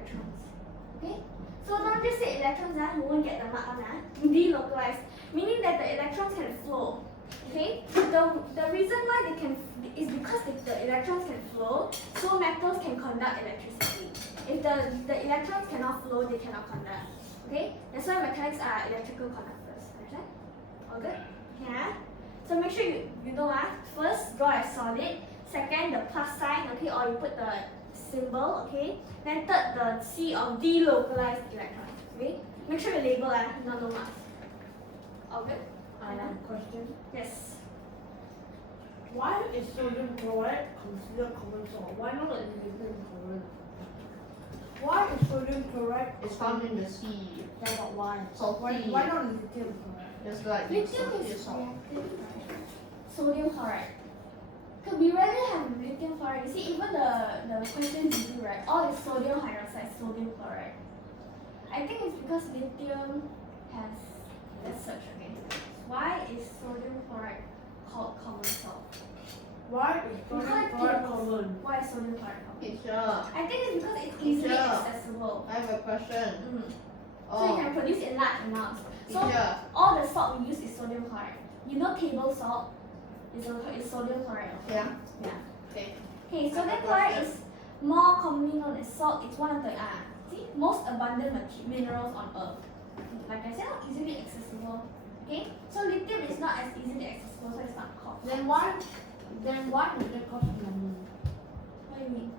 electrons. Okay? So don't just say electrons, you won't get the mark on delocalized, meaning that the electrons can flow. Okay? The reason why they can is because the electrons can flow, so metals can conduct electricity. If the electrons cannot flow, they cannot conduct. Okay? That's why metallics are electrical conductors. Understand? All good? Yeah? So make sure you know first draw a solid, second the plus sign, okay, or you put the symbol, okay? Then third the C of delocalized electrons. Okay? Make sure you label no marks. All good? I have a question. Yes. Why is sodium chloride considered common salt? Why not a lithium chloride? Why is sodium chloride? It's found in the sea. Yeah, but why? Salty. Why not lithium chloride? It's like Lithium salty is salt. sodium chloride. Because we rarely have lithium chloride. You see, even the questions you do, right? All is sodium hydroxide, sodium chloride. I think it's because lithium has, let's search again. Why is sodium chloride called common salt? Why is sodium chloride common? Why is sodium chloride common? Teacher, I think it's because it's easily Teacher. accessible. I have a question. So you can produce in large amounts. So Teacher, all the salt we use is sodium chloride. You know table salt is sodium chloride. Okay? yeah. Yeah. Okay. Okay, sodium chloride is more commonly known as salt. It's one of the most abundant minerals on Earth. Like I said, easily accessible. Okay, so lithium is not as easily accessible, so it's not called. Then why does it cost money? What do you mean?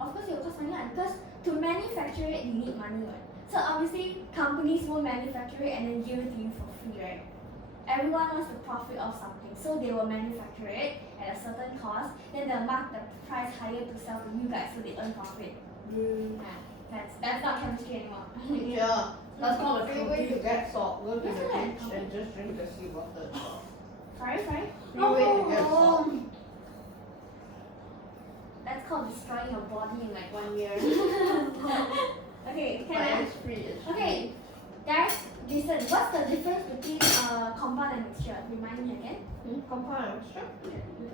Of course, it will cost money, because to manufacture it, you need money, right? So obviously, companies will manufacture it and then give it to you for free, right? Everyone wants to profit off something, so they will manufacture it at a certain cost. Then they'll mark the price higher to sell to you guys, so they earn profit. That's not chemistry anymore. Teacher, That's not a free way to cookie. get salt. Go to the Isn't that beach and just drink the sea water. Sorry. Free way to get salt. That's called destroying your body in like 1 year. Okay, But can it's free. It's free. Okay, guys, listen. What's the difference between compound and mixture? Remind me again. Compound mixture.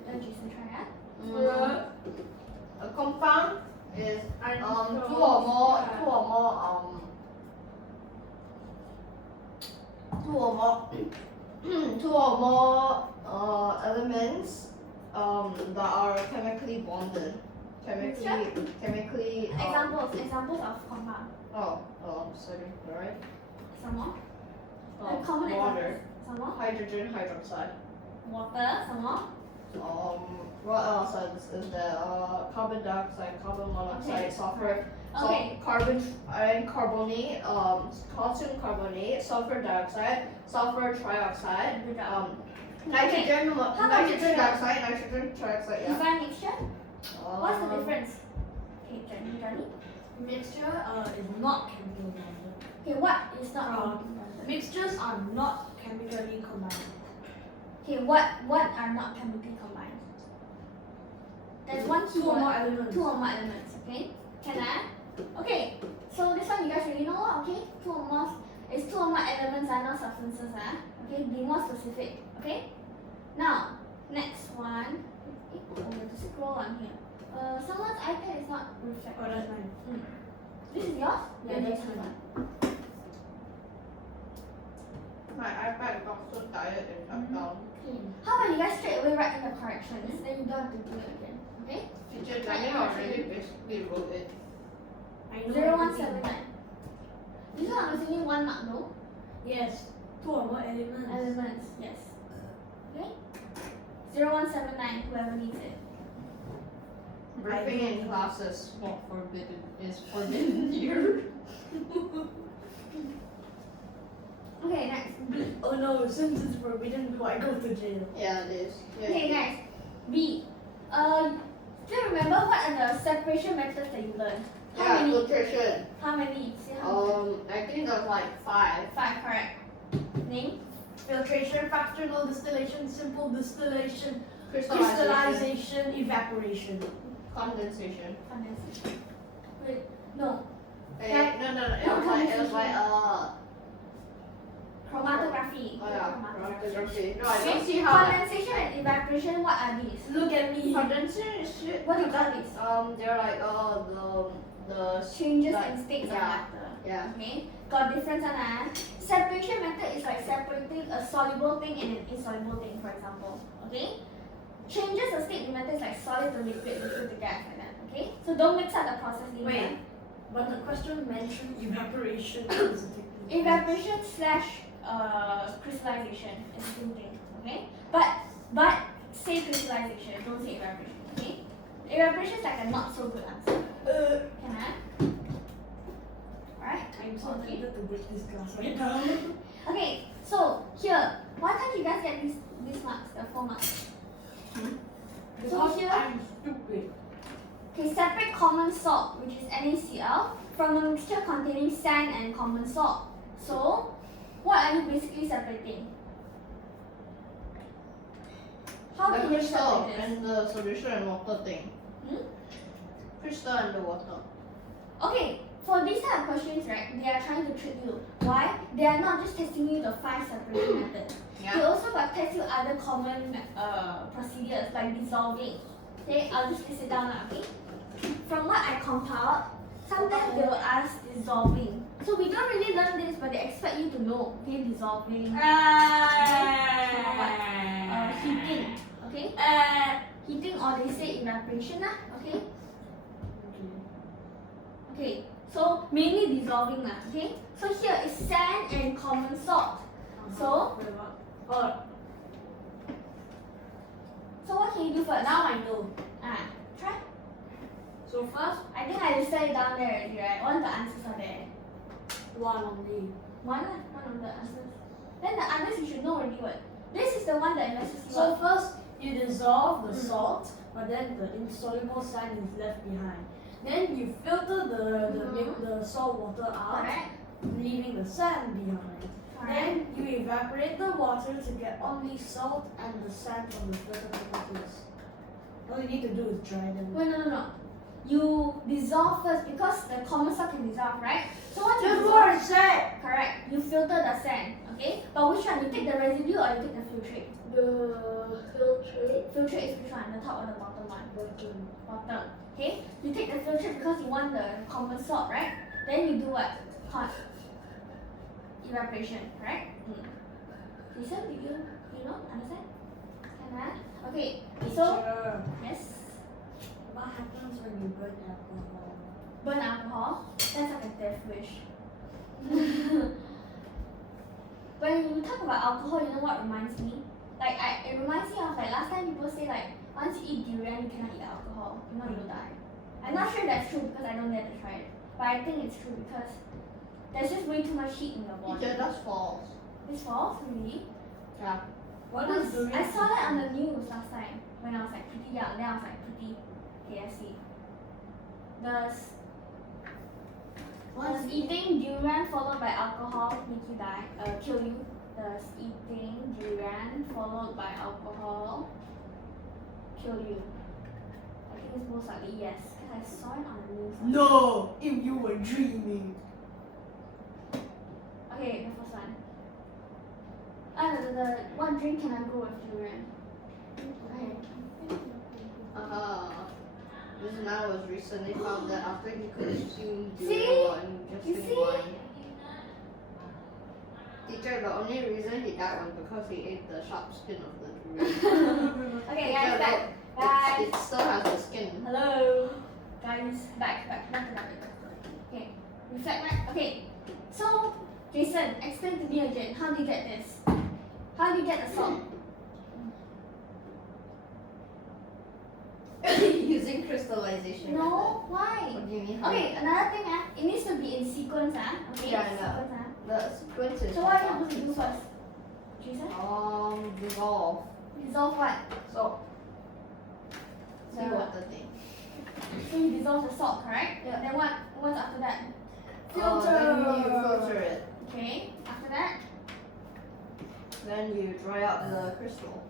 Let Jason try that. A compound is two or more elements that are chemically bonded. Chemically. Examples of compound. Sodium chloride. Some more. Common Water. examples. Some more. Hydrogen hydroxide. Water. Some more. What else is there? Carbon dioxide, carbon monoxide, Okay. sulfur, Okay. carbon and carbonate, calcium carbonate, sulfur dioxide, sulfur trioxide, Good job. nitrogen about nitrogen mixture? dioxide, nitrogen trioxide. Yeah. Define mixture. What's the difference? Okay, Johnny. Mixture is not chemically bonded. Okay, what is not? Mixtures are not chemically combined. Okay, what are not chemically combined? There's one key Two or word. more elements. Two or more elements. Okay, can I? Okay, so this one you guys already know. Okay, two or more elements are not substances. Okay, be more specific. Okay. Now, next one. We have to scroll on here. Someone's iPad is not reflecting. Oh, that's mine. This is yours? Yeah, this that's one. My iPad got so tired and shut down. Okay. How about you guys straight away write in the corrections, then you don't have to do it again. Okay? Teacher Daniel already basically wrote it. I know 0179. This one I'm assuming 1 mark, no? Yes. Two or more elements. Elements, yes. Okay? 0179, whoever needs it. Riffing in classes not forbidden is forbidden here. Okay, next. B. Oh no, since it's forbidden, do I go to jail? Yeah, it is. Yeah. Okay, guys. B. Still remember what are the separation methods that you learned? How Yeah, many? filtration. How many? Say how many? I think there's like 5. 5, correct. Name? Filtration, fractional distillation, simple distillation, Crystallization. crystallization, evaporation. Condensation. Condensation. Wait, no. No. It was like Chromatography. Oh yeah, Chromatography. chromatography. No, I don't see how. Condensation and evaporation, what are these? Look at me. Condensation is shit. What do you call these? They're like the changes like, in states of yeah. matter. Yeah. Okay, got difference on that. Separation method is like separating a soluble thing and an insoluble thing, for example. Okay, changes of state method is like solid to liquid, liquid to gas, like that. Okay, so don't mix up the process. Wait, but the question mentioned evaporation is a technique. Evaporation slash crystallization is the same thing. Okay, but say crystallization, don't say evaporation. Okay, evaporation is like a not so good answer. Can I? Alright. I'm so tempted to break this glass right now. Okay, so here, why can't you guys get these marks, the 4 marks? Because here- I'm stupid. Okay, separate common salt, which is NaCl, from a mixture containing sand and common salt. So, what are you basically separating? How The can you crystal separate this? and the solution and water thing. Hmm? Crystal and the water. Okay, for these type of questions, right, they are trying to trick you. Why? They are not just testing you the 5 separation methods. They Yeah. also got test you other common procedures like dissolving. Okay, I'll just list it down now, okay? From what I compiled, sometimes they will ask dissolving. So we don't really learn this, but they expect you to know. Okay, dissolving. Heating. Okay? Heating or they say evaporation lah. Okay? Okay. So mainly dissolving lah. Okay? So here is sand and common salt. So? So what can you do first? Now I know. Try. So first, I think I listed it down there already, right? One of the answers are there. one only. One of the answers. Then the others you should know already what. This is the one that investors see So what. first, you dissolve the salt, but then the insoluble sand is left behind. Then you filter the salt water out, Correct? leaving the sand behind. Correct. Then you evaporate the water to get only salt and the sand from the filtered particles. All you need to do is dry them. Wait, no. You dissolve first because the common salt can dissolve, right? So once you That's dissolve, what I said. correct, you filter the sand, okay? But which one? You take the residue or you take the filtrate? The filtrate Filtrate is which one? The top or the bottom one? bottom. Bottom. Okay? You take the filtrate because you want the common salt, right? Then you do what? Hot evaporation, right? Listen, do you know? Understand? Can I? Okay, so Teacher, yes. what happens when you burn alcohol? Burn alcohol, that's like a death wish. When you talk about alcohol, you know what reminds me? Like it reminds me of like last time people say like once you eat durian you cannot eat alcohol, you know you'll die. I'm not sure that's true because I don't dare to try it. But I think it's true because there's just way too much heat in your body. Teacher, that's false. It's false, really? Yeah. What Because is durian? I saw that on the news last time when I was like pretty young. Then I was like pretty KFC. Does eating durian followed by alcohol make you die? Kill you? Does eating durian followed by alcohol kill you? I think it's most likely yes, because I saw it on the news. No, if you were dreaming. Okay, the first one. The what drink can I go with durian? Okay. This man was recently found that after he consumed See? durian while ingesting see? wine. Teacher, the only reason he died was because he ate the sharp skin of the durian. Okay, Teacher, guys, back. look, Guys. it still has the skin. Hello. Guys, back. Okay, reflect back. Okay, so Jason, explain to me again. How do you get this? How do you get the salt? Using crystallization. No, why? What do you mean? Okay, another thing, it needs to be in sequence, okay? Yeah, I know. Sequence, The sequence is So what are you supposed to do first? Jason? dissolve. Dissolve what? So, see The- what the thing. So you dissolve the salt, correct? Yeah. Then what's after that? Then you filter it. Okay, after that, Then you dry out the crystal.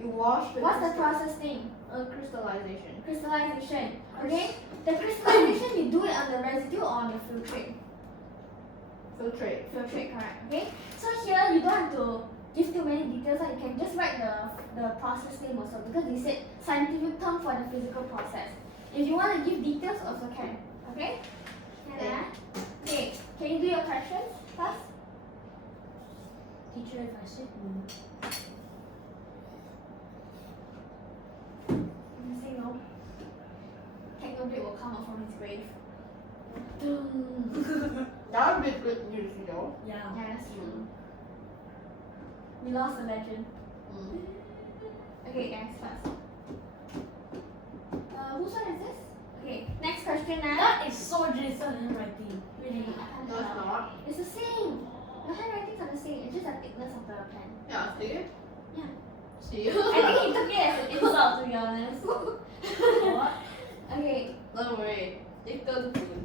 You wash the what's the crystal. process name? Crystallization. Crystallization. Okay? The crystallization, you do it on the residue or on the filtrate? Filtrate. Filtrate, correct. Okay? So here you don't have to give too many details. You can just write the process name also because they said scientific term for the physical process. If you want to give details, also can. Okay? Hannah? Okay, can you do your questions first? Teacher, if I said no. You say no. Technobit will come out from his grave. That would be good news, you know. Yeah. Yeah, that's true. We lost a legend. Mm. Okay, guys, first. Whose one is this? Okay, next question now. That is so Jason handwriting. Really? I can't No, it's tell. not. It's the same. The handwritings are the same. It's just the thickness of the pen. Yeah, see? Yeah. See? I think he took it as an insult, to be honest. What? Okay. Don't worry. It turns good.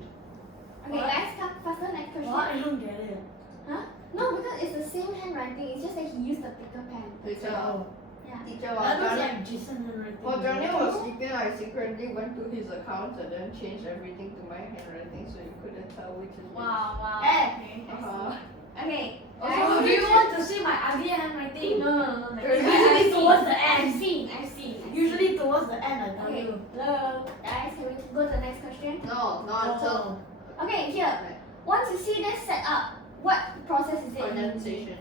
Okay, What? guys, come faster. Next question. What? I don't get it. Huh? No, because it's the same handwriting. It's just that he used a thicker pen. Teacher, Yeah. teacher, That while looks Johnny, like Jason handwriting. while Johnny was sleeping, I secretly went to his account and then changed everything to my handwriting so you couldn't tell which is which. Wow, wow. Hey. Okay. I Uh-huh. see. Okay. Also, guys, Do you want to see my ugly handwriting? No, no, no, no. Usually towards the I've end. seen. I've seen. Usually towards the end, I tell Okay. you. Hello. Guys, can we go to the next question? No, not until Okay, here. Once you see this set up, what process is it? condensation.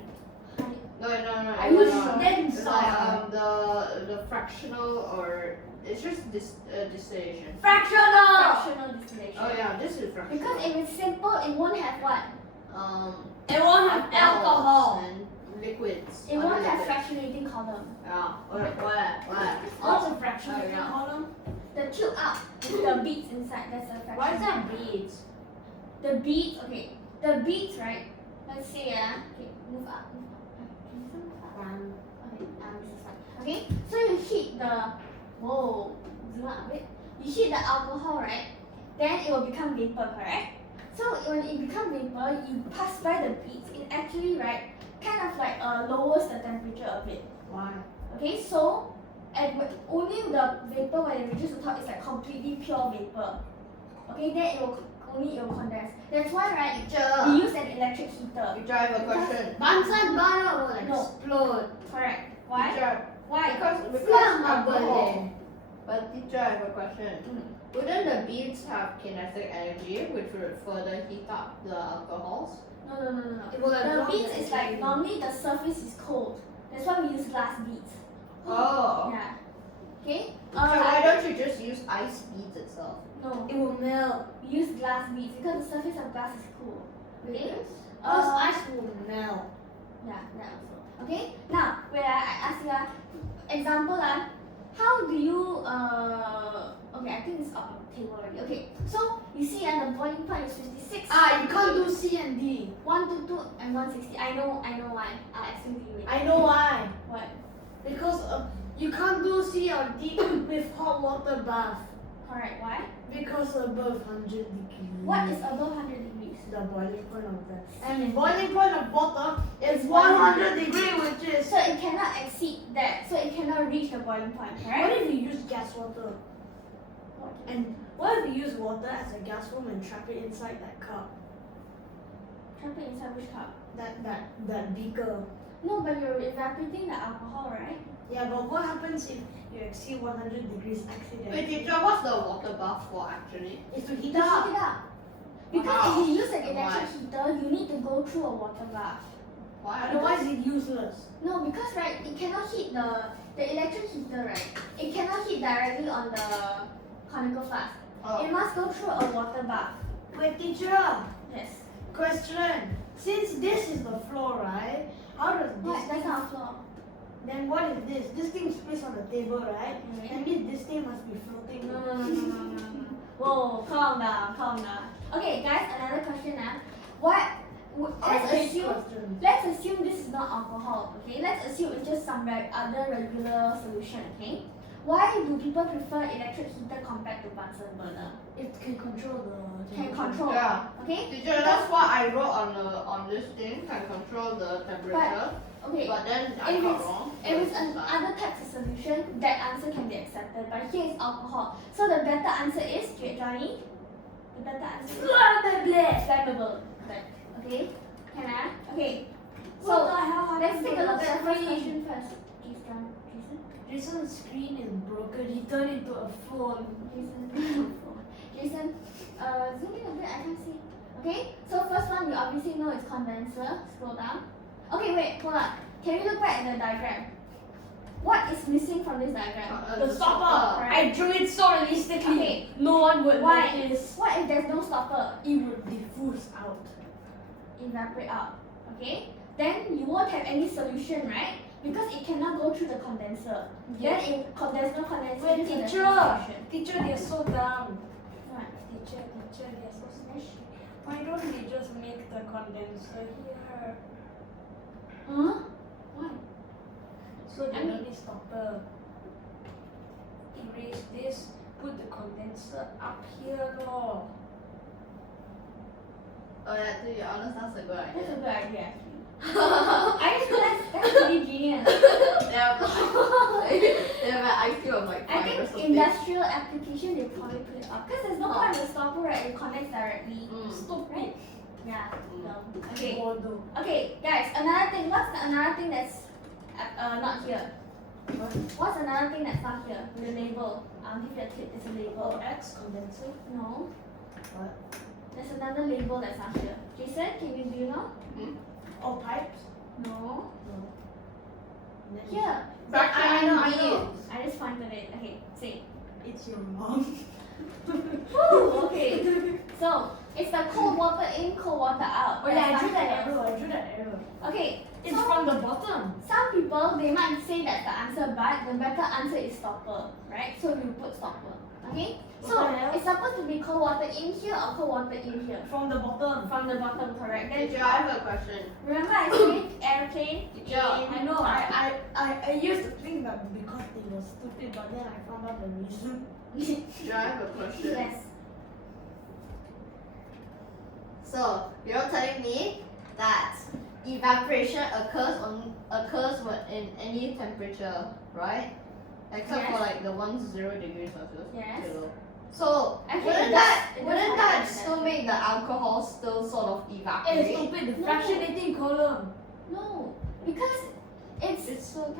No, Are it you was sure? not. Then It's stop. like the fractional or it's just distillation. Fractional! Fractional distillation. Oh yeah, this is fractional. Because if it's simple, it won't have what? It won't have alcohol. and liquids. It won't other have liquids. fractionating column. Yeah. What? What's a fractional Oh, yeah. column? The tube up with the beads inside. That's a fraction. Why is that beads? The beads. Okay. The beads, right? Let's say okay, move up. Can you move up? Okay. This is fine. Okay. So you heat the. Whoa. Zoom out a bit. You heat the alcohol, right? Then it will become vapor, correct? So when it becomes vapor, you pass by the beads. It actually, right, kind of like lowers the temperature a bit. Why? Okay, so only the vapor when it reaches the top is like completely pure vapor. Okay, then it will condense. That's why, right, we Teacher, use an electric heater. teacher, I have a question. Bunsen burner will No. explode. Correct. Why? Teacher, Why? because Flammable. alcohol. But teacher, I have a question. Mm. Wouldn't the beads have kinetic energy, which would further heat up the alcohols? No. It will The absorb beads the is like energy. normally the surface is cold. That's why we use glass beads. Oh. Yeah. Okay. So why don't you just use ice beads itself? No. It will melt. We use glass beads because the surface of glass is cool. Okay. Because ice will melt. Yeah, that also. Okay. Now, wait, I ask you example how do you okay, I think it's up on the table already. Okay, so you see the boiling point is 56. You can't do C and D. 122 and 160. I know why. I'll explain to you later. I know why. What? Because you can't do C or D with hot water bath. Correct. Why? Because above 100 degrees. What is above 100 degrees? the boiling point of that? And boiling point of water is 100 degrees, which is. So it cannot exceed that. So it cannot reach the boiling point, What correct? if you use gas water? And what if you use water as a gas form and trap it inside that cup? Trap it inside which cup? That beaker. No, but you're evaporating the alcohol, right? Yeah, but what happens if you exceed 100 degrees Wait, accidentally? teacher, what's the water bath for actually? It's to heat To heat up. it up. Because Wow. if you use an electric Why? heater, you need to go through a water bath. Why? Otherwise, it's useless. No, because right, it cannot heat the electric heater, right? It cannot heat directly on the conical flask. Oh. It must go through a water bath. Wait, teacher. Yes. Question. Since this is the floor, right? How does this What? That's thing? not a floor. Then what is this? This thing's placed on the table, right? Right. That means this thing must be floating. No. Whoa, calm down, calm down. Okay, guys, another question now. Let's assume this is not alcohol, okay? Let's assume it's just some other regular solution, okay? Why do people prefer electric heater compared to Bunsen burner? It can control the. Can control, Yeah. okay? Teacher, that's what I wrote on this thing. Can control the temperature. Okay, But then I if got it's- wrong. if it's other types of solution, that answer can be accepted. But here is alcohol. So the better answer is, Johnny? The better answer is flammable. Right. Okay? Can I? Okay. So What the hell let's happened take to a look the at the first screen? question first. Jason? Jason's screen is broken. He turned into a phone. Jason? Jason, zoom in a bit, I can see. Okay, so first one you obviously know is condenser. Scroll down. Okay, wait, hold on. Can you look back at the diagram? What is missing from this diagram? The stopper. Correct. I drew it so realistically. Okay. No one would Why? notice. What if there's no stopper? It would diffuse out. Evaporate out. Okay? Then you won't have any solution, right? Because it cannot go through the condenser. Then if there's no condenser, Wait, means there's teacher. no solution. Teacher, they're so dumb. What? Teacher, they're so smart. Why don't they just make the condenser here? Huh? Why? So they I mean- don't need stopper. Erase this. Put the condenser up here, lor. Oh yeah, to be honest, that's a good That's a idea. good idea actually. I just realized that's pretty genius. Yeah, but they have an IQ of like I 5 or think something. industrial application they probably put it up. Because there's no point in the stopper, right? It connects directly. Stop Right? Yeah. No. Okay. Although. Okay, guys, another thing. What's another thing that's not here? What? What's another thing that's not here? The label. I'll give you a tip. It's a label. Oh, X condenser? No. What? There's another label that's not here. Jason, do you know? Oh, pipes? No. No. And then Here. But I know. beads. I just pointed it. Okay, say. It's your mom. Woo! Okay. So it's the cold water in, cold water out. Oh yeah, I That's drew not that here. arrow. I drew that arrow. Okay. It's so from the bottom. some people they might say that's the answer, but the better answer is stopper, right? So we put stopper. Okay? So What the hell? it's supposed to be cold water in here or cold water in here. From the bottom. From the bottom, correct? Then Teacher, I have a question. remember I said airplane, Teacher, plane, I know. I used to think that because it was stupid, but then I found out the reason. Teacher, I have a question. Yes. So you're telling me that evaporation occurs when in any temperature, right? Except for Yes. like the 1 0 degrees Celsius Yes. below. So Actually, wouldn't it that does- it wouldn't does that happen still that make the alcohol still sort of It's evaporate? stupid. The No. fractionating column. No, because it's so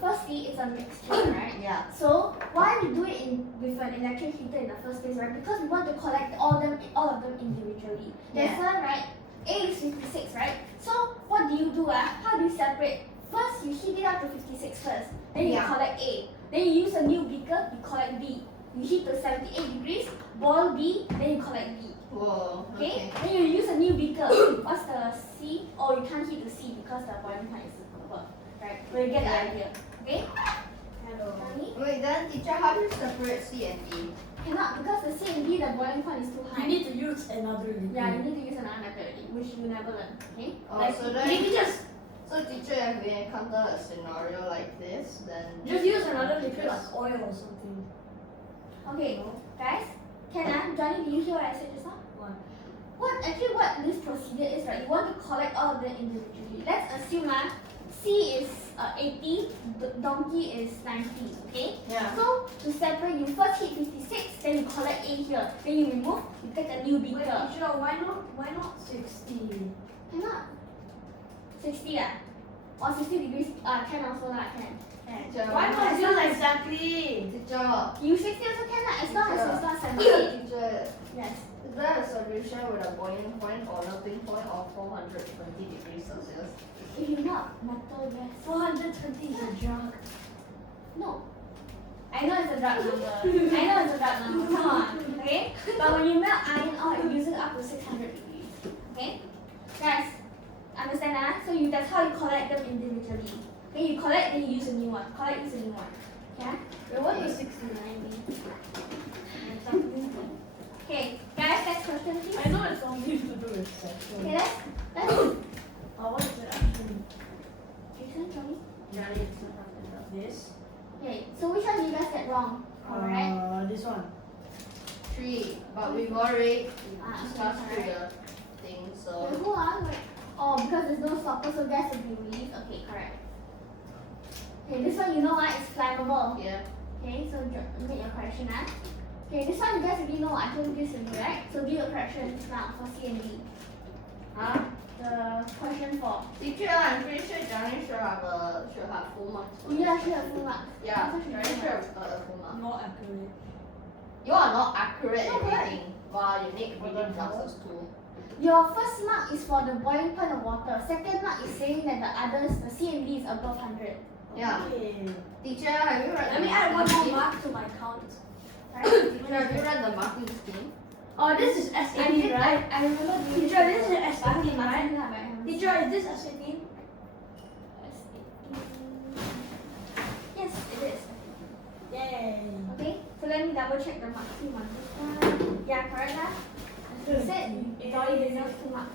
firstly it's a mixture, right? Yeah. So why we do it with an electric heater in the first place, right? Because we want to collect all of them individually. That's Yeah. why, right? A is 56, right? So what do you do? How do you separate? First you heat it up to 56 first. Then you Yeah. collect A. Then you use a new beaker, you collect B. You heat to 78 degrees, boil B, then you collect B. Whoa. Okay? Then you use a new beaker. What's the C? Oh, you can't heat the C because the boiling point is above. Right? But you get the idea. Okay? Hello. Honey? Wait, then teacher, how do you separate C and D? Cannot because the C and D, the boiling point is too high. You need to use another liquid. Yeah, you need to use another method, which you never learn. Okay? Oh, Like, so then maybe just teacher, if we encounter a scenario like this, then use another liquid like oil or something. Okay, guys. Johnny, did you hear what I said just now? What? What this procedure is, right? You want to collect all of them individually. Let's assume C is 80, donkey is 90, okay? yeah. So to separate, you first hit 56, then you collect A here, then you remove, you take a new Wait, beaker. teacher, why not 60? Cannot. 60 or 60 degrees, can also can. Teacher, Why not use exactly? Teacher, You 60 also can as long as it's not 78. teacher, Yes. is there a solution with a boiling point or melting point of 420 degrees Celsius? If you melt metal, yes. 420 is a drug. No. I know it's a drug number. Come on. Okay? But when you melt iron ore, it uses up to 600 degrees. Okay? Guys, understand So that's how you collect them individually. Okay, you collect, then you use a new one. Collect, use a new one. Yeah? Wait, what does 69 mean? Okay, guys, next question please. I know it's something to do with sexual. Okay, let's What is it actually? Jason, show me. Johnny, it's not This? Okay, so which one did you guys get wrong? Alright. This one. 3, but we've already discussed okay, through the thing, so Wait, hold on. Wait. Oh, because there's no stopper, so gas will be released. Okay, correct. Okay, this one you know what? It's flammable. yeah. Okay, so make your correction Okay, this one you guys already know. I told you this already, right? So do your corrections now for C and D. The question for. Teacher, I'm pretty sure Johnny should have full marks. For Yeah, this she have question. full marks. Yeah, Also should Johnny have should have got a full mark. Not accurate. You are not accurate No, at correct. reading. Wow, you need reading glasses too. Your first mark is for the boiling point of water. Second mark is saying that the others, the C and D is above 100. Yeah. Okay. Teacher, have you read Let the me add one marking more scheme? mark to my count. Right? Teacher, have you read the marking scheme? Oh, this is I S18, think right? I remember doing Teacher, this this is before, but I S18, haven't right? done that, but I haven't Teacher, is this S18? Yes, it is. Yay. Okay, so let me double check the mark scheme on this one. Yeah, correct that? You said Dolly deserves 2 marks.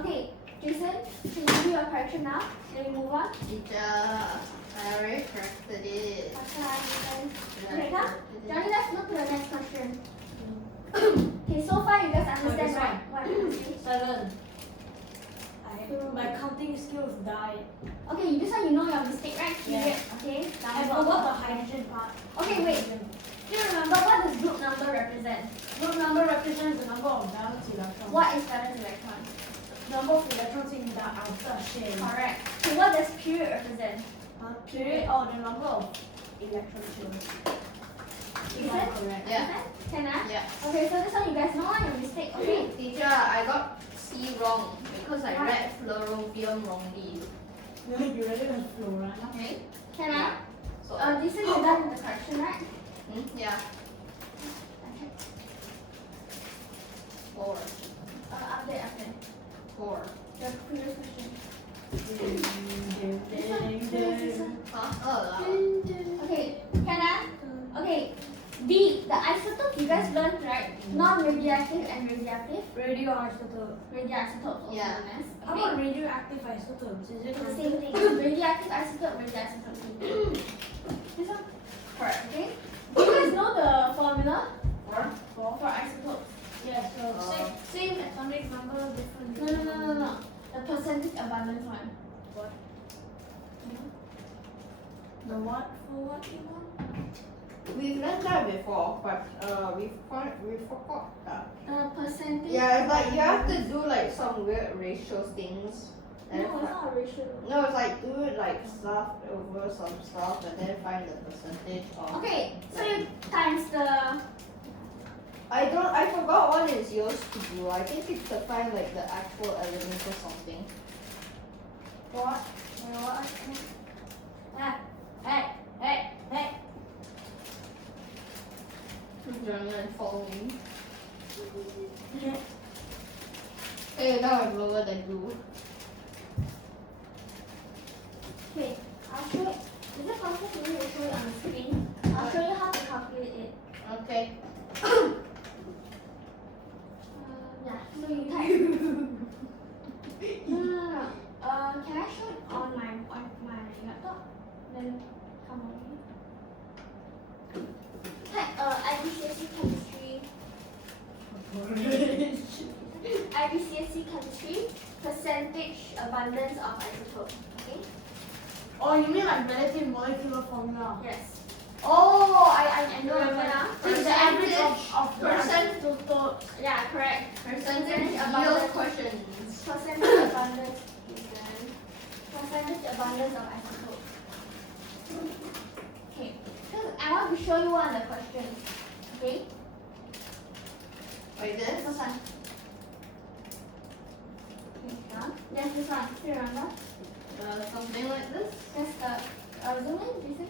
Okay, Jason, can you do your correction now? Then we move on. Teacher, I already corrected it. Okay, come. Johnny, let's move to the next question. Okay, so far you guys understand, this right? What I'm saying? 7. My counting skills died. Okay, this one you know your mistake, right? Yeah. Period. Okay, I number. forgot the hydrogen part. Okay, wait. Do you remember what does group number represent? Group number represents the number of valence electrons. What is valence electron? Number of electrons in the outer shell. Correct. So what does period represent? Period. Oh, the number of electron shells. Is it? Correct. Yeah. Can I? Yeah. Okay, so this one you guys know your mistake. Okay. Teacher, I got C wrong because I Why? read fluorovium wrongly. You ready to flow, right? Okay? Can I? So, This is you're done with the correction, right? yeah. 4. Update. 4. The previous question. Ding, Huh? Oh, Okay, can I? Okay, the isotopes you guys learned, right? Non-radioactive and radioactive. radioisotope. Radioisotopes also Yeah. known as. How about radioactive isotopes? Is it It's the the same thing. Radioactive isotope, radioisotope. Same thing. This one? Correct. Okay. Do you guys know the formula 4. for isotopes? Yeah, so same atomic number, different. No. The percentage abundance one. What? The what for what you want? We've learned that before, but we forgot that. The percentage. Yeah, it's like you have to do like some weird ratio things. No, it's not a ratio. No, it's like do like stuff over some stuff and then find the percentage of. Okay, so you times the. I forgot what is yours to do. I think it's to find like the actual elements or something. What? What? Hey. Journal follow me. Hey, now I'm lower than you. Okay, I'll show you. Is it possible for me to show it on the screen? I'll show you how to calculate it. Okay. Yeah, so you type. No. Can I show it on my laptop? Then come on. Type IBCSE chemistry. IBCSE chemistry percentage abundance of isotope. Okay. Oh, you mean like relative molecular formula? Yes. Oh, I know Remember now. It's the average of Percent total. Yeah, correct. percentage yield abundance. questions. Percentage abundance. Percentage abundance of isotope. Okay. So I want to show you one of the questions. Okay. Like This this. one. Okay, done. Yes, this one. Do you remember? Something like this. That's the zoom in, Jason.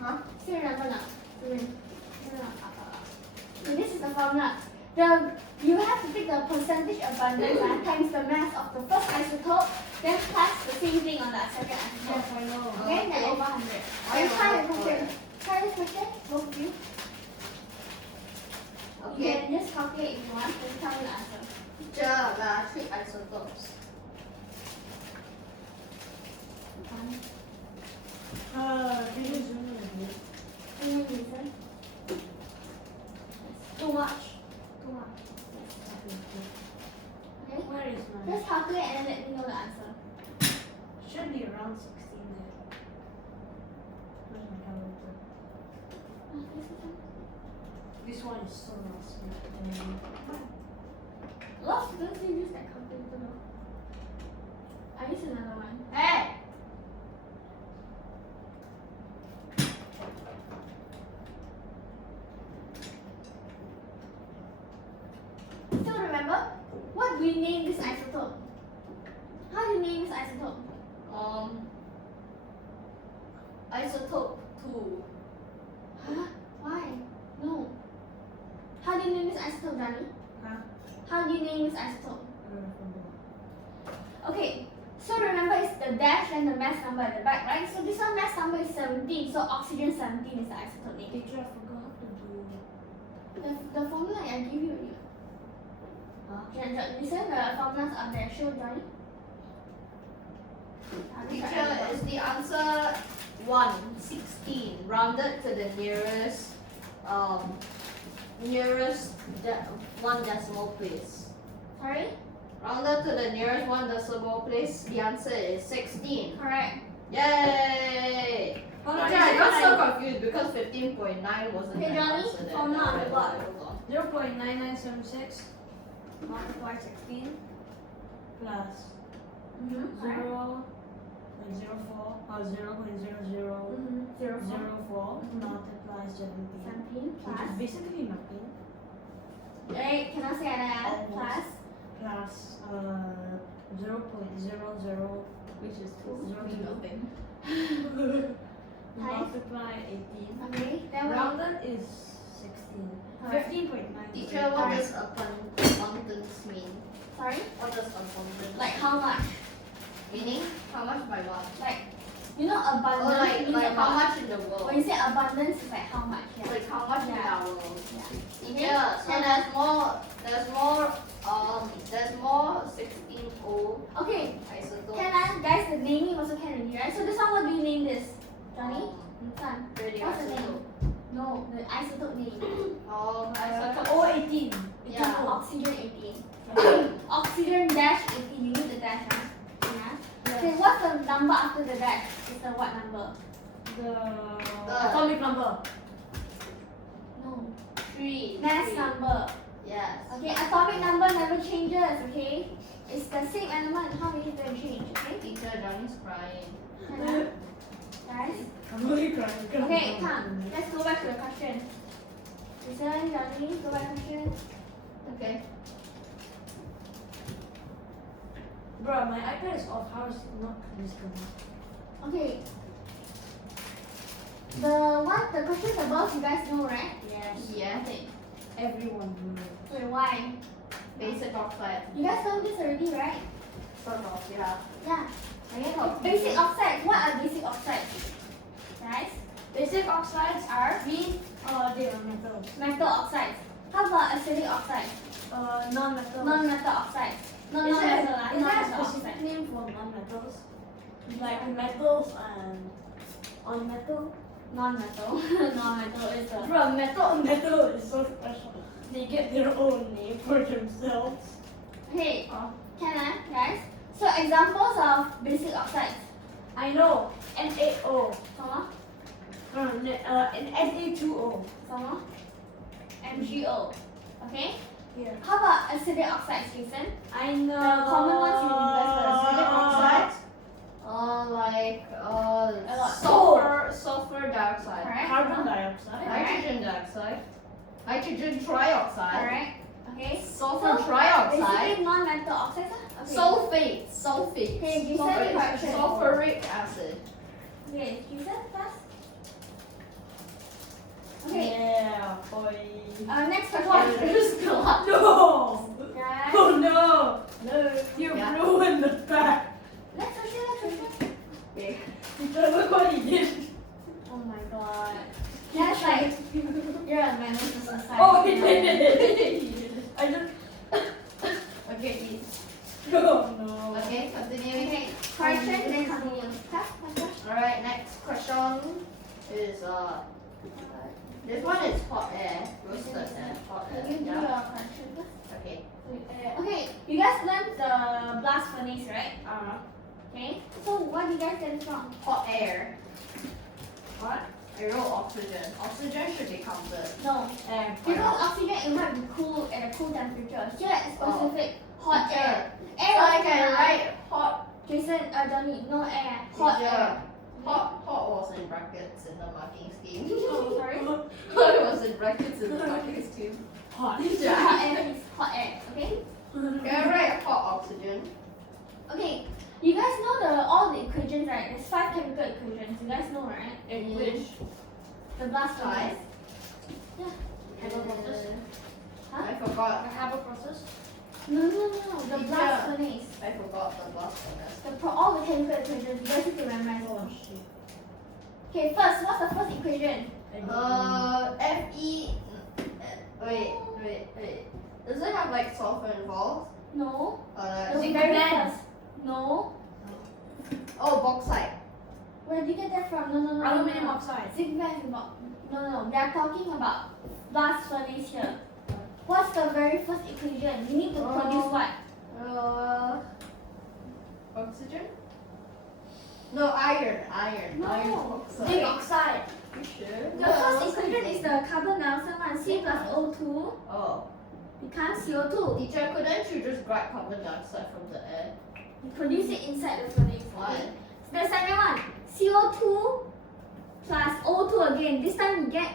Huh? Still remember now. Zoom in. No. So this is the formula. You have to take the percentage abundance times the mass of the first isotope, then plus the same thing on the second isotope. Yes, I know. Okay, then over 100. Then try the question. Try this question, both of you. You Okay. can just calculate if you want, then tell me the answer. Teacher, there are 3 isotopes. Can you zoom in a bit? Any reason? Too much. Too much. Okay. Where is mine? Just calculate and then let me know the answer. Should be around 16 there. Where's my calculator? This one is so nasty. A lot of students they use that calculator though. I use another one. Hey! we name this isotope? How do you name this isotope? Isotope 2. Huh? Why? No. How do you name this isotope, Johnny? Huh? How do you name this isotope? I don't remember. Okay, so remember it's the dash and the mass number at the back, right? So this one mass number is 17, so oxygen 17 is the isotope name. Teacher, I forgot to do. The formula I give you already. Listen, the formulas up there. Show Johnny. Teacher, is the answer 1, 16, rounded to the nearest, one decimal place. Sorry? Rounded to the nearest one decimal place, the answer is 16. Correct. Yay! Hold on, Teacher, I is got it so like confused because 15.9 wasn't Okay, an Johnny, answer there. formula on the board. Hold on. 0.9976 Multiply 16. plus Correct. 0.04 or 0.0004 multiply 17, 17 which plus. is basically nothing, Wait, cannot say that. Almost. Plus. plus 0.00 Which is Zero. nothing. multiply 18. Okay, then what? Rounded is 16. Correct. 15.9. Teacher, what does abundance mean? Sorry? What does abundance Like how much? meaning? How much by what? Like, you know Or abundance means like how about. much in the world? When you say abundance, it's like how much? Yeah. Like how much in Yeah. our world? Yeah. Teacher, so there's more 16O Okay, isotopes. can I, guys, the naming also can already, right? So this one, what do you name this? Johnny? Son. Radio What's the name? isotope. No, the isotope name. Isotope. O18. Yeah. Oxygen 18. Oxygen dash 18. You need the dash, huh? Yeah. Okay, what's the number after the dash? It's the what number? The- atomic number. No. 3. Mass 3. number. Yes. Okay, atomic number never changes, okay? It's the same element, how many can change, okay? Teacher, Johnny's crying. Hannah? Guys? I'm really crying. Okay, come. Let's go back to the question. Listen, Johnny, go back to the question. Okay. Bro, my iPad is off. How is it not disconnected? Okay. The questions above you guys know, right? Yes. Yeah. Everyone knows. Wait, why? Basic oxide. You guys know this already, right? Sort of, yeah. Yeah. Okay. Basic oxides. What are basic oxides? Guys? Basic oxides are Mean they are metals. metal oxides. How about acidic oxides? Non-metals. Non-metal oxides. No, Is there non-metal. is there a Non-metal specific oxides. name for non-metals? Like metals and on-metal? Non-metal. Non-metal is a. Bro, metal and metal is so special. They get their own name for themselves. Hey, can I, guys? So examples of basic oxides. I know. NaO. Sama? And Na2O. Sama? MgO. Okay? Here. How about acidic oxides, Jason? I know. The common ones you invest Acidic oxides? Sulfur dioxide. Correct? Carbon dioxide. Nitrogen dioxide. Nitrogen trioxide. Correct. Okay. Sulfur So, trioxide. basically non-metal oxides. Okay. Sulfate. Okay, Jason, correction. Sulfuric acid. Okay, Jason first. Okay. Yeah, boy. Next What? question. Just God. No! Guys. Oh no! No, you Yeah. ruined the fact. Next question. Okay. Look what he did. Oh my god. That's like you're a menace to society. Oh, he did it. I just. Okay, eat. Oh no. Okay, continuing. Okay. Correction, then continue. Pass. Alright, next question is this one is hot air. Roasted air. Hot air. Can you do your Yeah. correction first? Okay. Okay, you guys learned the blast furnace, right? Okay. So what do you guys get it from? Hot air. What? I wrote oxygen. Oxygen should be counted. No. Air. Because oxygen it might be cool at a cool temperature. Here it's specific hot Teacher. air. So Air I also can not- write hot. Jason, Johnny, no air. Hot Teacher. air. Hot was in brackets in the marking scheme. Oh, sorry. Hot was in brackets in the marking scheme. Hot. Teacher. Hot air is hot air. Okay. Can I write hot oxygen? Okay, you guys know all the equations, right? There's 5 chemical equations. You guys know, right? English. The blast furnace. Yeah. Have a process. I forgot. I have a process. No. The Teacher. blast furnace. I forgot the blast furnace. All the chemical equations. You guys need to memorize Oh them. shit. Okay, first, what's the first equation? Fe. Wait. Does it have like sulfur involved? No. Or The like, very blend. first. No. oh, bauxite. Where did you get that from? No. Aluminum oxide. Zinc blend. No. We are talking about blast furnace here. What's the very first equation? You need to produce what? Oxygen? No, iron. No. Iron oxide. Zinc oxide. You sure? The first equation is the carbon dioxide one. C plus O2 Oh. becomes CO2. Teacher, couldn't you just grab carbon dioxide from the air? You produce it inside the furnace. Why? Okay. The second one, CO2 plus O2 again. This time you get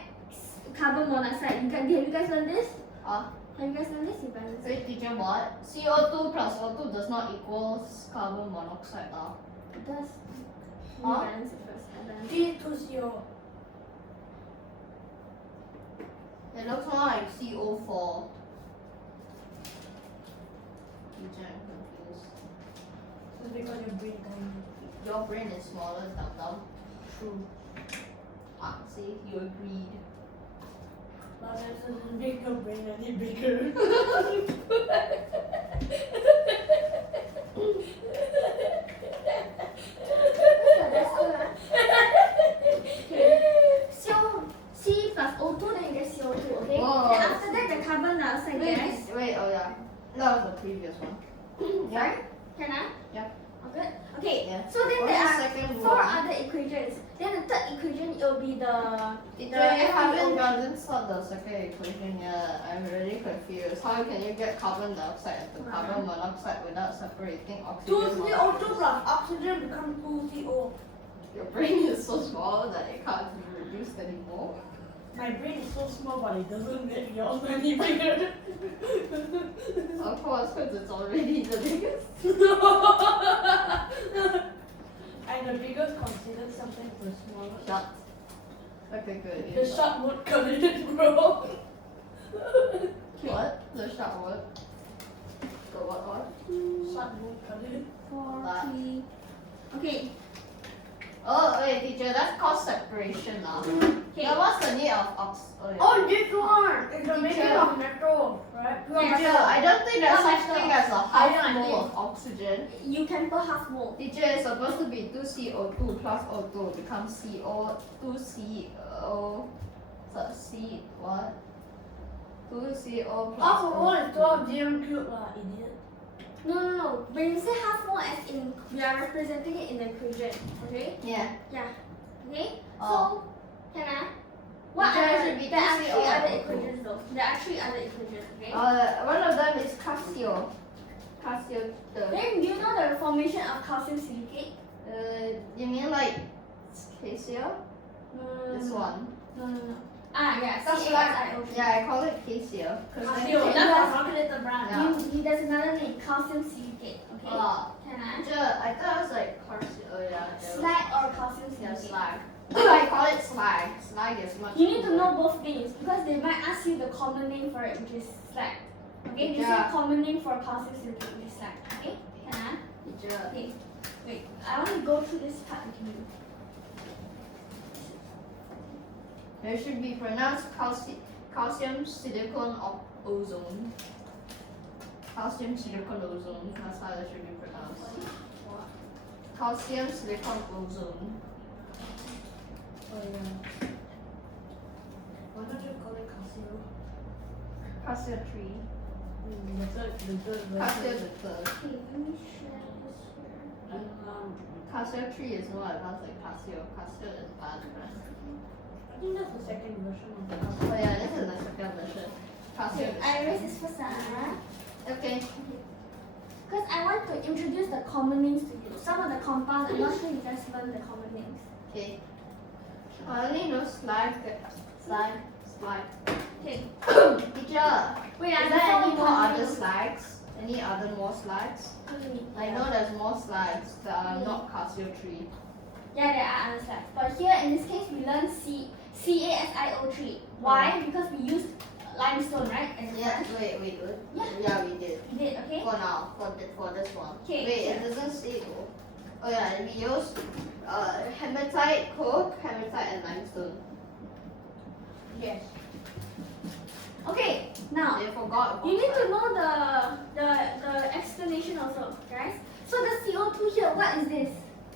carbon monoxide. Have you guys learned this? Have you guys learned this? You guys learned this? Wait, teacher, what? CO2 plus O2 does not equal carbon monoxide now. It does. Huh? You balance it first. I balance it. G2CO. It looks more like CO4. Teacher, I'm confused. It's because your brain tiny. Your brain is smaller, dumb. True. Ah, see, you agreed. But that's a bigger brain, I need bigger. C plus O2, then you get CO2, okay? Whoa. Then after that, the carbon dioxide gas. Wait, oh yeah. That was the previous one. Sorry? Can I? Yeah. Oh, good. Okay. Yeah. So then What's there the are second 4 one? other equations. Then the third equation, it will be the Teacher, you haven't solved the second equation yet. I'm really confused. How can you get carbon dioxide into carbon monoxide without separating oxygen? 2CO2 plus oxygen becomes 2CO. Your brain is so small that it can't be reduced anymore. My brain is so small, but it doesn't make yours any bigger. Of course, because it's already the biggest. And the biggest considered something for smaller. Shut. Okay, good. The short would cut it, bro. What? The short word? The what? Short would cut it. 4, 3. Okay. Oh, wait, teacher, that's called separation now. Okay. Now, what's the need of yeah. Oh, this one! It's the making Teacher. of metal, right? Pure Yes. Teacher, metal. I don't think there's Not such metal. thing as a I half don't mole think. of oxygen. You can put half mole. Teacher, it's supposed to be 2CO2 plus O2 becomes CO, 2CO, so C, what? 2CO plus Half a mole is O2. 12 gm cube, idiot. No. When you say half mole, as in we are representing it in the equation. Okay? Yeah. Okay? Oh. So, can I? What Teacher, other? it should be There are 3 2CO. other equations though. There are 3 other equations. Okay? One of them is Casio. Casio, Then do you know the formation of calcium silicate? you mean like Casio? No. This one. No. Ah, yeah. That's CASIO. Yeah, I call it Casio. Casio, that's a calculator brand. Yeah. There's another name, calcium silicate. Okay? Can I? Teacher, I thought it was like Casio. Oh yeah. there was- Slag or calcium Yeah, silicate? slag. I call it slag. Slag is much You need to cooler. know both names because they might ask you the common name for it, which is slag. Okay, this is Yeah. the common name for calcium silicate, which is slag. Okay, can I? Teacher. Okay, wait. I want to go through this part with you. It should be pronounced calcium silicon ozone. Calcium silicon ozone. That's how it should be pronounced. Calcium silicon ozone. Oh, yeah. Why don't you call it Casio? Casio 3. The third Casio version. the third. Okay, let me share this here. Casio 3 is more advanced than Casio. Casio is bad. I think that's the second version of the Casio. Oh yeah, this is the second version. Casio Okay, I erase this first. Okay. Because I want to introduce the common names to you. Some of the compounds, I'm not sure you guys learn the common names. Okay. I only know slag. Okay. Teacher, Wait, is there before any we more other continue- slags? any other more slides? I know there's more slides that are not Casio 3. Yeah, there are other slides. But here in this case, we learn CaSiO3. Why? Because we used limestone, right? As a Yeah, first. wait, we did. Yeah. Yeah, we did. We did, okay? For now, for this one. Okay, Wait, sure. it doesn't say though. Oh yeah, we used hematite, coke, hematite, and limestone. Yes. Okay, now They forgot. you need to know the explanation also, guys. So the CO2 here, what is this?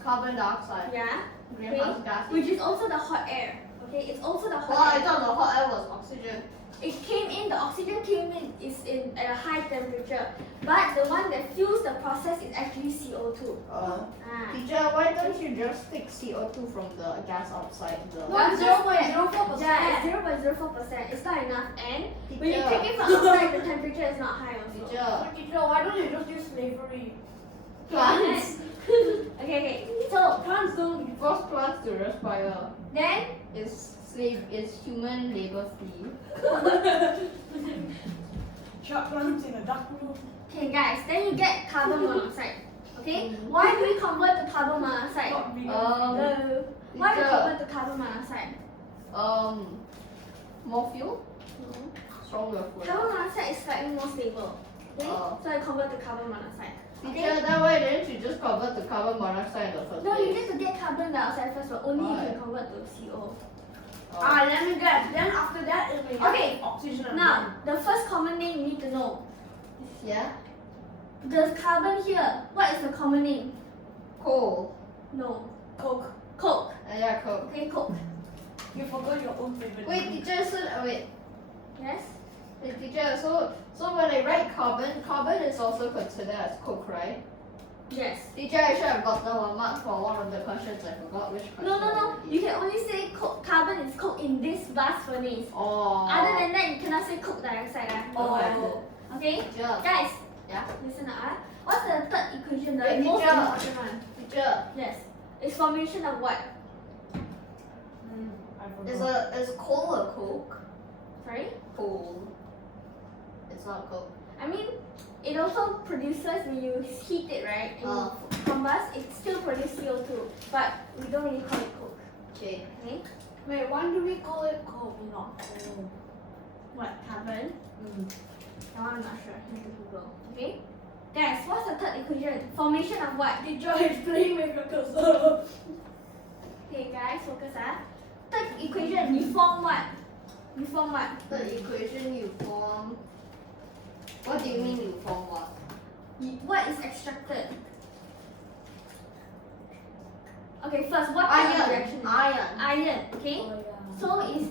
Carbon dioxide. Yeah, Greenhouse gas. which is also the hot air. Okay, it's also the Oh, hot I air. thought the hot air was oxygen. It came in, the oxygen came in is in at a high temperature, but the one that fuels the process is actually CO2. Ah. Teacher, why don't you just take CO2 from the gas outside the? No, it's 0.04%. Yeah, it's 0.04%. It's not enough, and when you Teacher. take it from outside, the temperature is not high also. Teacher, But teacher, why don't you just use slavery? plants. Okay, so Plants don't. You force plants to respire. then Is human labor free? Shut plants in a dark room. okay guys, then you get carbon monoxide. Okay, why do we convert to carbon monoxide? Not vegan. Why do we Teacher. convert to carbon monoxide? More fuel? No. Stronger fuel. Carbon monoxide is slightly more stable. Okay, Oh. so I convert to carbon monoxide. Teacher, then why didn't you just convert to carbon monoxide in the first No, you place? need to get carbon dioxide first, but only you Why? can convert to CO. Ah, let me guess. Then after that, it will be Okay, oxygen. and now the first common name you need to know. Yeah? The carbon here, what is the common name? Coal. No, Coke. coke. Yeah, coke. Okay, coke. You forgot your own favorite. Wait, teacher, so, wait. Yes. Wait, teacher, so when I write carbon is also considered as coke, right? Yes. Teacher, I should have gotten 1 mark for one of the questions. I forgot which question. No. it You is. can only say coke. Carbon is coke in this blast furnace. Oh. Other than that, you cannot say coke dioxide. Oh. Okay, Teacher. guys. Yeah. Listen up. What's the third equation? The Wait, most teacher. important one. Teacher, Yes. It's formation of what? I forgot. is coal a coke? Sorry. Coal. It's not coke. I mean, it also produces when you heat it, right? And you combust, it still produces CO2, but we don't really call it coke. Okay. Okay. Wait, why do we call it coke, not coal? What carbon? That one I'm not sure. You have to Google. Okay. Guys, what's the third equation? Formation of what? Teacher is playing with your cursor. Okay, guys, focus ah. Third equation, you form what? You form what? The equation you form. What do you mean you form what? What is extracted? Okay, first, what kind of Iron. reaction? Iron. Iron, okay? Oh, yeah. So it's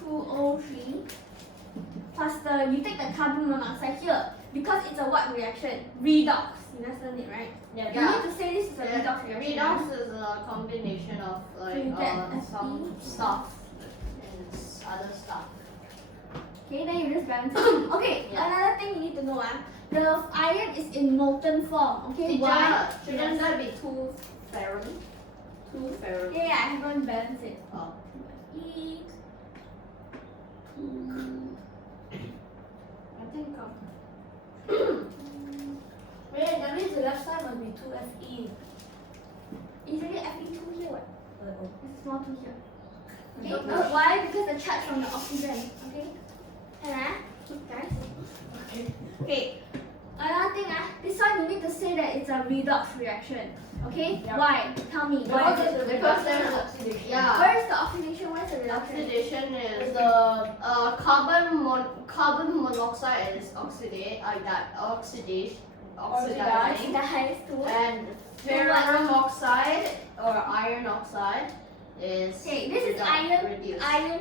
Fe2O3 plus you take the carbon monoxide here because it's a what reaction? Redox. You understand it, right? Yeah. You need to say this is a redox reaction. Redox is a combination of So you get some Fe. stuff and other stuff. Okay, then you just balance it. Okay, Yeah. another thing you need to know, the iron is in molten form. Okay, why? Shouldn't that be 2 ferrum? 2 ferrum. Yeah, I haven't balanced it. Oh. E. I think Wait, that means the left side must be 2Fe. easily Fe2 here. What? Oh. It's small 2 here. Okay, Don't know. why? Because the charge from the oxygen. Okay, guys. Okay. Okay, another thing, this one you need to say that it's a redox reaction. Okay, Yep. why? Tell me. Why? Because there's oxidation. yeah. Where is the oxidation? Where's the reduction? Oxidation is the carbon monoxide is oxidizing, Oxidize to. and ferrum oxide or iron oxide is Okay, this is iron. reduced. Iron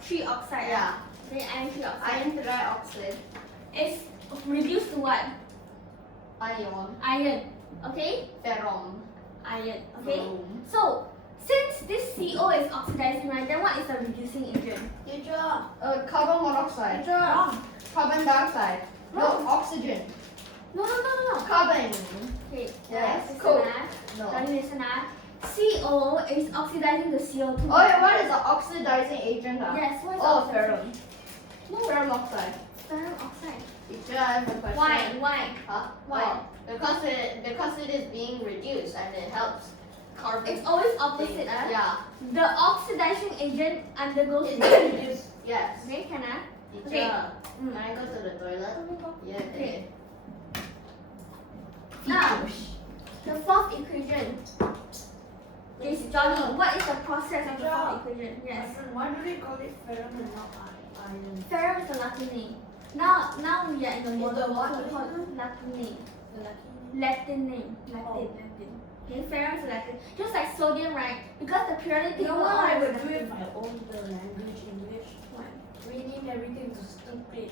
3 oxide. Yeah, Okay, iron 3 oxide. iron trioxide, It's reduced to what? ion, Iron. Okay, ferrum, iron. Okay. ferrum. So since this CO is oxidizing, right? Then what is the reducing agent? Teacher. Carbon monoxide, Teacher. carbon dioxide, no oxygen, No. carbon. Okay. Yes, Listen cool. No. No. Listen CO is oxidizing the CO2. Oh, yeah, what is the oxidizing agent? Yes. What is Oh, oxidizing? ferrum. No. Ferrum oxide. Ferrum oxide. oxide. Teacher, I have a question. Why? Huh? Why? Oh, because it is being reduced and it helps carbon. It's always opposite. Yeah. The oxidation agent undergoes It's reduction. reduced. Yes. Okay, can I? Teacher, Okay. can I go to the toilet? Yeah. Okay. Now, the fourth equation. Is Johnny, what is the process of the fourth equation? Yes. Why do they call it ferrum and not iron? Ferrum is a Latin name. Now we are in the modern what? so called Latin name. The lucky. Latin name. Latin. Okay, ferrum is a Latin. Just like sodium, right? Because the periodic You table know what I always would do Latin. if I owned the language English? What? Rename everything to stupid.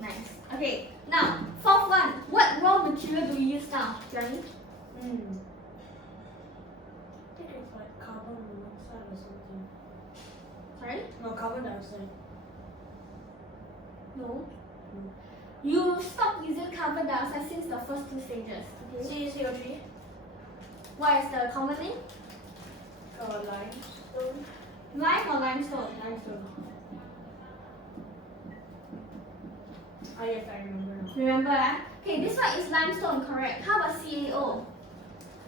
Nice. Okay, now fourth one. What raw material do we use now, Johnny? I think it's like carbon monoxide or something. Sorry? No, carbon dioxide. No. You stop using carbon dioxide since the first two stages. Okay. CO3. What is the common name? Limestone. Lime or limestone? Limestone. Ah, yes, I remember now. Remember, Okay, this one is limestone, correct. How about CaO?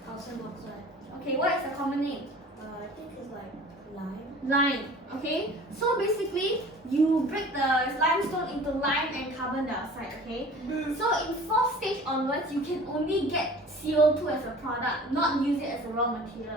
Calcium oxide. Okay, what is the common name? I think it's like lime. Lime. Okay, so basically you break the limestone into lime and carbon dioxide. Okay, so in fourth stage onwards, you can only get CO2 as a product, not use it as a raw material.